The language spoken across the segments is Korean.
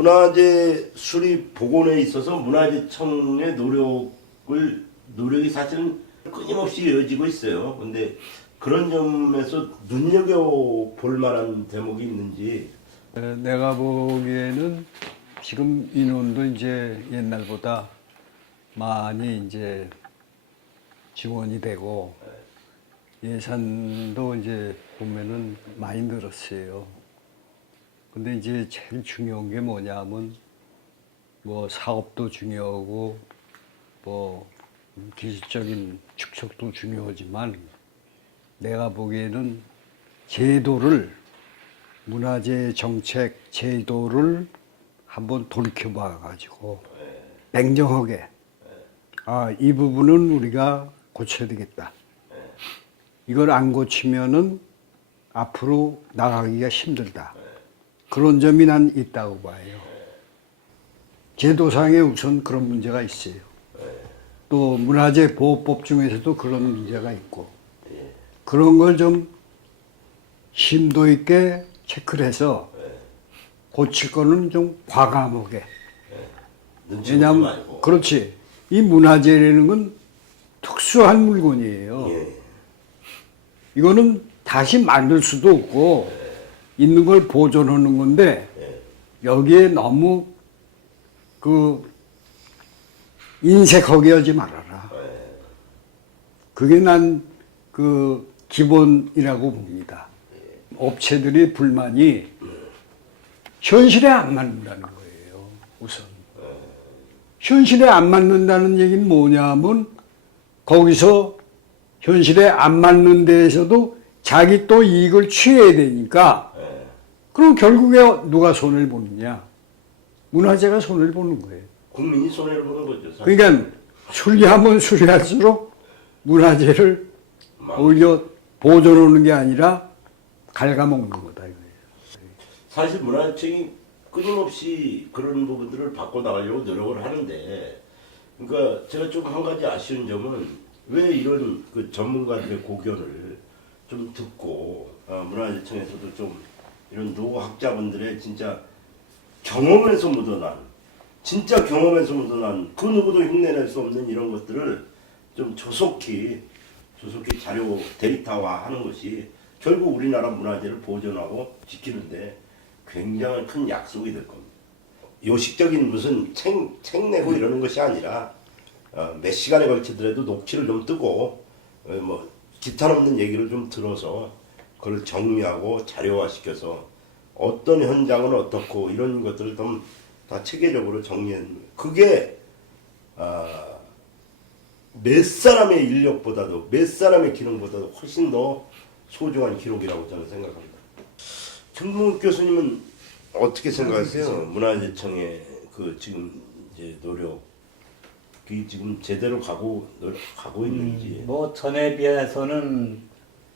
문화재 수립 복원에 있어서 문화재청의 노력이 사실은 끊임없이 이어지고 있어요. 근데 그런 점에서 눈여겨볼 만한 대목이 있는지. 내가 보기에는 지금 인원도 이제 옛날보다 많이 이제 지원이 되고 예산도 이제 보면은 많이 늘었어요. 근데 이제 제일 중요한 게 뭐냐면 뭐 사업도 중요하고 뭐 기술적인 축적도 중요하지만 내가 보기에는 문화재 정책 제도를 한번 돌이켜봐 가지고 냉정하게 이 부분은 우리가 고쳐야 되겠다. 이걸 안 고치면은 앞으로 나가기가 힘들다. 그런 점이 난 있다고 봐요. 제도상에 우선 그런 문제가 있어요. 또 문화재 보호법 중에서도 그런 문제가 있고 그런 걸 좀 심도 있게 체크를 해서 고칠 거는 좀 과감하게. 왜냐하면 그렇지. 이 문화재라는 건 특수한 물건이에요. 이거는 다시 만들 수도 없고 있는 걸 보존하는 건데 여기에 너무 인색하게 하지 말아라. 그게 난 기본이라고 봅니다. 업체들이 불만이 현실에 안 맞는다는 거예요. 우선 현실에 안 맞는다는 얘기는 뭐냐면 거기서 현실에 안 맞는 데에서도 자기 또 이익을 취해야 되니까 그럼 결국에 누가 손해를 보느냐? 문화재가 손해를 보는 거예요. 국민이 손해를 보는 거죠. 사실. 그러니까 수리하면 수리할수록 문화재를 오히려 보존하는 게 아니라 갉아먹는 거다 이거예요. 사실 문화재청이 끊임없이 그런 부분들을 바꿔나가려고 노력을 하는데, 그러니까 제가 좀 한 가지 아쉬운 점은 왜 이런 전문가들의 고견을 좀 듣고 문화재청에서도 좀 이런 노학자분들의 진짜 경험에서 묻어난 그 누구도 흉내낼 수 없는 이런 것들을 좀 조속히 자료 데이터화하는 것이 결국 우리나라 문화재를 보존하고 지키는데 굉장히 큰 약속이 될 겁니다. 요식적인 무슨 책 내고 이러는 것이 아니라 몇 시간에 걸치더라도 녹취를 좀 뜨고 뭐 기탄 없는 얘기를 좀 들어서 그걸 정리하고 자료화시켜서 어떤 현장은 어떻고 이런 것들을 좀 다 체계적으로 정리하는 그게 몇 사람의 인력보다도 몇 사람의 기능보다도 훨씬 더 소중한 기록이라고 저는 생각합니다. 정몽욱 교수님은 어떻게 생각하세요? 문화재청의 지금 이제 노력이 지금 제대로 가고 있는지. 뭐 전에 비해서는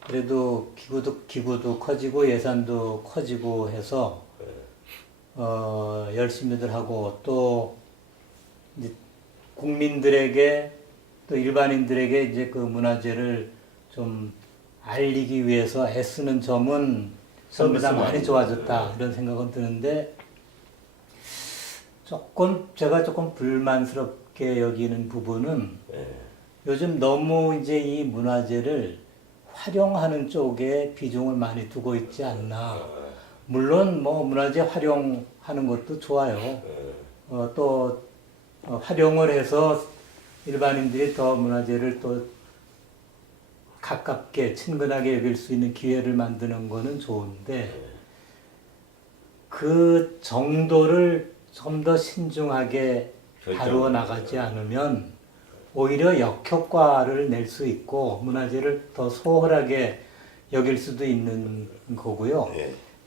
그래도 기구도 커지고 예산도 커지고 해서 열심히들 하고 또 이제 국민들에게 또 일반인들에게 이제 그 문화재를 좀 알리기 위해서 애쓰는 점은 전부 다 많이 좋아졌다 이런 생각은 드는데 제가 조금 불만스럽게 여기는 부분은 요즘 너무 이제 이 문화재를 활용하는 쪽에 비중을 많이 두고 있지 않나. 물론 뭐 문화재 활용하는 것도 좋아요. 또 활용을 해서 일반인들이 더 문화재를 또 가깝게 친근하게 여길 수 있는 기회를 만드는 거는 좋은데 그 정도를 좀 더 신중하게 다루어 나가지 않으면 오히려 역효과를 낼 수 있고 문화재를 더 소홀하게 여길 수도 있는 거고요.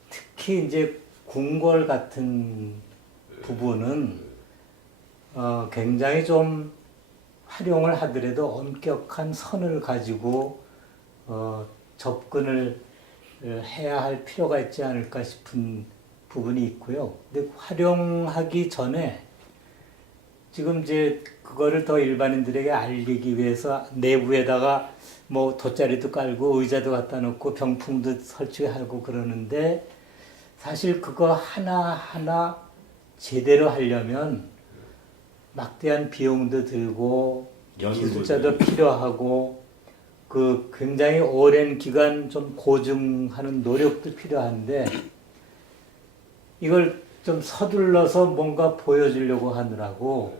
특히 이제 궁궐 같은 부분은 굉장히 좀 활용을 하더라도 엄격한 선을 가지고 접근을 해야 할 필요가 있지 않을까 싶은 부분이 있고요. 근데 활용하기 전에 지금 이제 그거를 더 일반인들에게 알리기 위해서 내부에다가 뭐 돗자리도 깔고 의자도 갖다 놓고 병풍도 설치하고 그러는데 사실 그거 하나하나 제대로 하려면 막대한 비용도 들고 기술자도 필요하고 그 굉장히 오랜 기간 좀 고증하는 노력도 필요한데 이걸 좀 서둘러서 뭔가 보여주려고 하느라고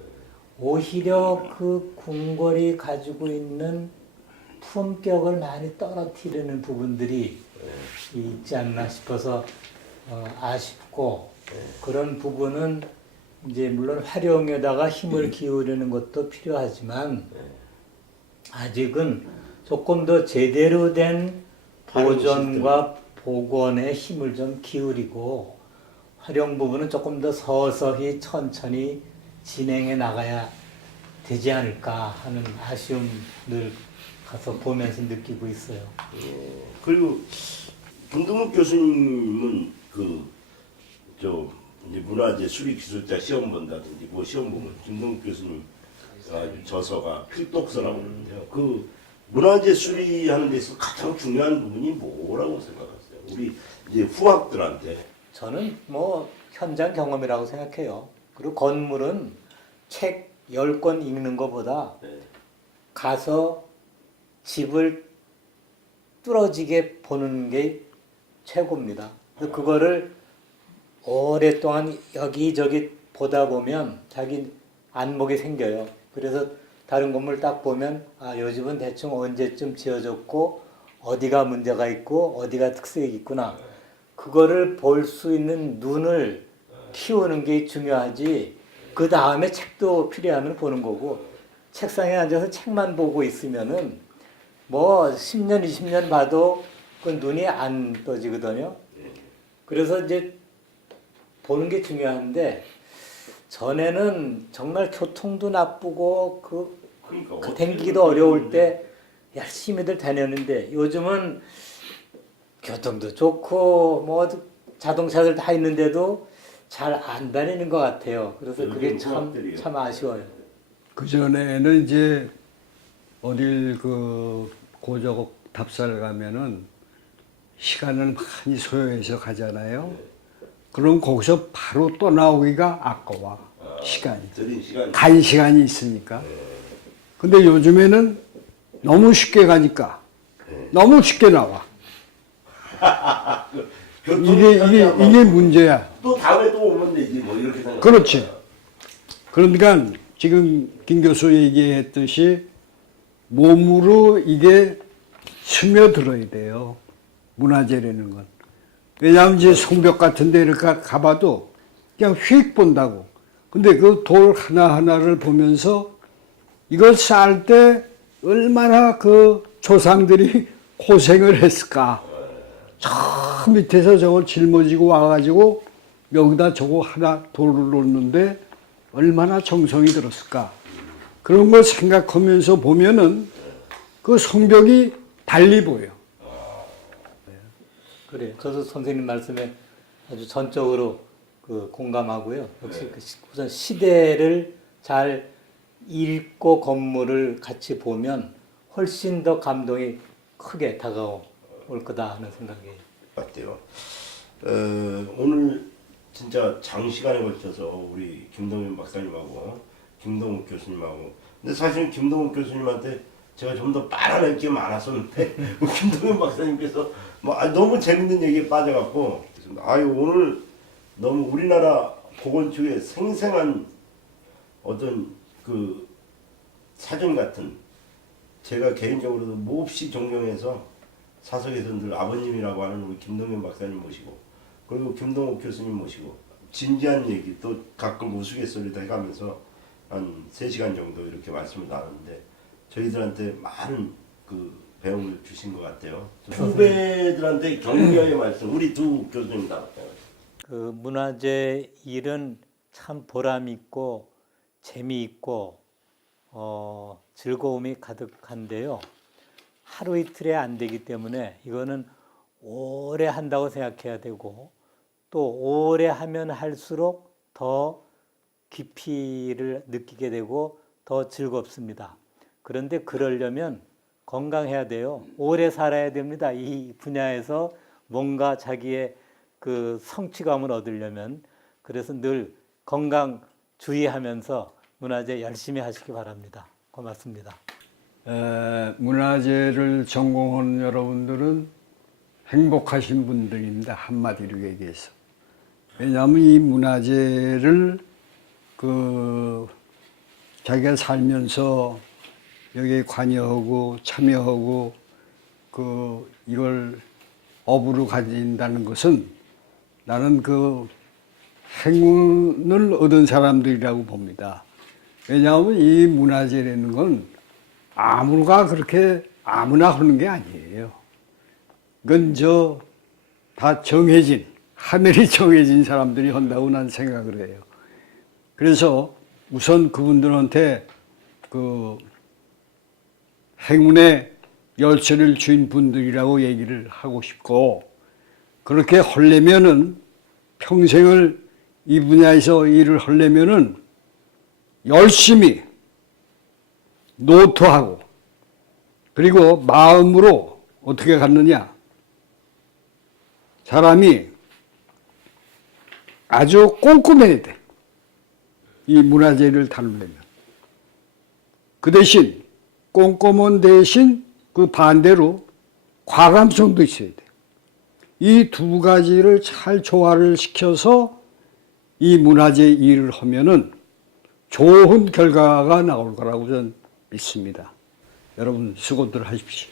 오히려 그 궁궐이 가지고 있는 품격을 많이 떨어뜨리는 부분들이 있지 않나 싶어서 아쉽고 그런 부분은 이제 물론 활용에다가 힘을 기울이는 것도 필요하지만 아직은 조금 더 제대로 된 보존과 복원에 힘을 좀 기울이고 활용 부분은 조금 더 서서히 천천히 진행해 나가야 되지 않을까 하는 아쉬움을 가서 보면서 느끼고 있어요. 그리고 김동욱 교수님은 이제 문화재 수리 기술자 시험 본다든지 뭐 시험 보면 김동욱 교수님 저서가 필독서라고 그러는데요. 그 문화재 수리하는 데서 가장 중요한 부분이 뭐라고 생각하세요? 우리 이제 후학들한테. 저는 뭐 현장 경험이라고 생각해요. 그리고 건물은 책 10권 읽는 것보다 가서 집을 뚫어지게 보는 게 최고입니다. 그거를 오랫동안 여기저기 보다 보면 자기 안목이 생겨요. 그래서 다른 건물 딱 보면 이 집은 대충 언제쯤 지어졌고 어디가 문제가 있고 어디가 특색이 있구나. 그거를 볼 수 있는 눈을 키우는 게 중요하지. 그 다음에 책도 필요하면 보는 거고 책상에 앉아서 책만 보고 있으면은 뭐 10년, 20년 봐도 그 눈이 안 떠지거든요. 그래서 이제 보는 게 중요한데 전에는 정말 교통도 나쁘고 그 댕기기도 어려울 때 열심히들 다녔는데 요즘은 교통도 좋고 뭐 자동차들 다 있는데도 잘 안 다니는 것 같아요. 그래서 그게 참 아쉬워요. 그 전에는 이제 어딜 그 고적 답사를 가면은 시간을 많이 소요해서 가잖아요. 그럼 거기서 바로 또 나오기가 아까워. 시간이. 간 시간이 있으니까. 근데 요즘에는 너무 쉽게 가니까 너무 쉽게 나와. 이게 문제야. 또 다음에 또 오면 되지 뭐 이렇게 생각. 그렇지. 그러니까 지금 김 교수 얘기했듯이 몸으로 이게 스며들어야 돼요. 문화재라는 건. 왜냐하면 이제 성벽 같은 데 이렇게 가봐도 그냥 휙 본다고. 근데 그 돌 하나하나를 보면서 이걸 쌓을 때 얼마나 그 조상들이 고생을 했을까. 저 밑에서 저걸 짊어지고 와가지고 여기다 저거 하나 돌을 놓는데 얼마나 정성이 들었을까. 그런 걸 생각하면서 보면은 그 성벽이 달리 보여. 그래. 저도 선생님 말씀에 아주 전적으로 공감하고요. 역시 우선 시대를 잘 읽고 건물을 같이 보면 훨씬 더 감동이 크게 다가올 거다 하는 생각이 같아요. 오늘 진짜 장시간에 걸쳐서 우리 김동현 박사님하고 김동욱 교수님하고 근데 사실은 김동욱 교수님한테 제가 좀 더 빨아낼 게 많았었는데 김동현 박사님께서 너무 재밌는 얘기에 빠져갖고 오늘 너무 우리나라 보건축의 생생한 어떤 그 사전 같은 제가 개인적으로도 몹시 존경해서 사석에서 늘 아버님이라고 하는 우리 김동현 박사님 모시고 그리고 김동욱 교수님 모시고 진지한 얘기 또 가끔 우스갯소리도 해가면서 한 3시간 정도 이렇게 말씀을 나눴는데 저희들한테 많은 그 배움을 주신 것 같아요. 후배들한테 격려의 말씀 우리 두 교수님 다. 그 문화재 일은 참 보람 있고 재미있고 즐거움이 가득한데요. 하루 이틀에 안 되기 때문에 이거는 오래 한다고 생각해야 되고 또 오래 하면 할수록 더 깊이를 느끼게 되고 더 즐겁습니다. 그런데 그러려면 건강해야 돼요. 오래 살아야 됩니다. 이 분야에서 뭔가 자기의 그 성취감을 얻으려면. 그래서 늘 건강 주의하면서 문화재 열심히 하시기 바랍니다. 고맙습니다. 문화재를 전공하는 여러분들은 행복하신 분들입니다. 한마디로 얘기해서. 왜냐하면 이 문화재를 자기가 살면서 여기에 관여하고 참여하고 이걸 업으로 가진다는 것은 나는 행운을 얻은 사람들이라고 봅니다. 왜냐하면 이 문화재라는 건 그렇게 아무나 하는 게 아니에요. 이건 다 정해진, 하늘이 정해진 사람들이 한다고 난 생각을 해요. 그래서 우선 그분들한테 행운의 열쇠를 주인 분들이라고 얘기를 하고 싶고, 그렇게 하려면은 평생을 이 분야에서 일을 하려면은 열심히 노트하고, 그리고 마음으로 어떻게 갖느냐. 사람이 아주 꼼꼼해야 돼. 이 문화재를 다루려면. 그 대신, 꼼꼼한 대신 그 반대로 과감성도 있어야 돼. 이 두 가지를 잘 조화를 시켜서 이 문화재 일을 하면은 좋은 결과가 나올 거라고 저는 믿습니다. 여러분 수고들 하십시오.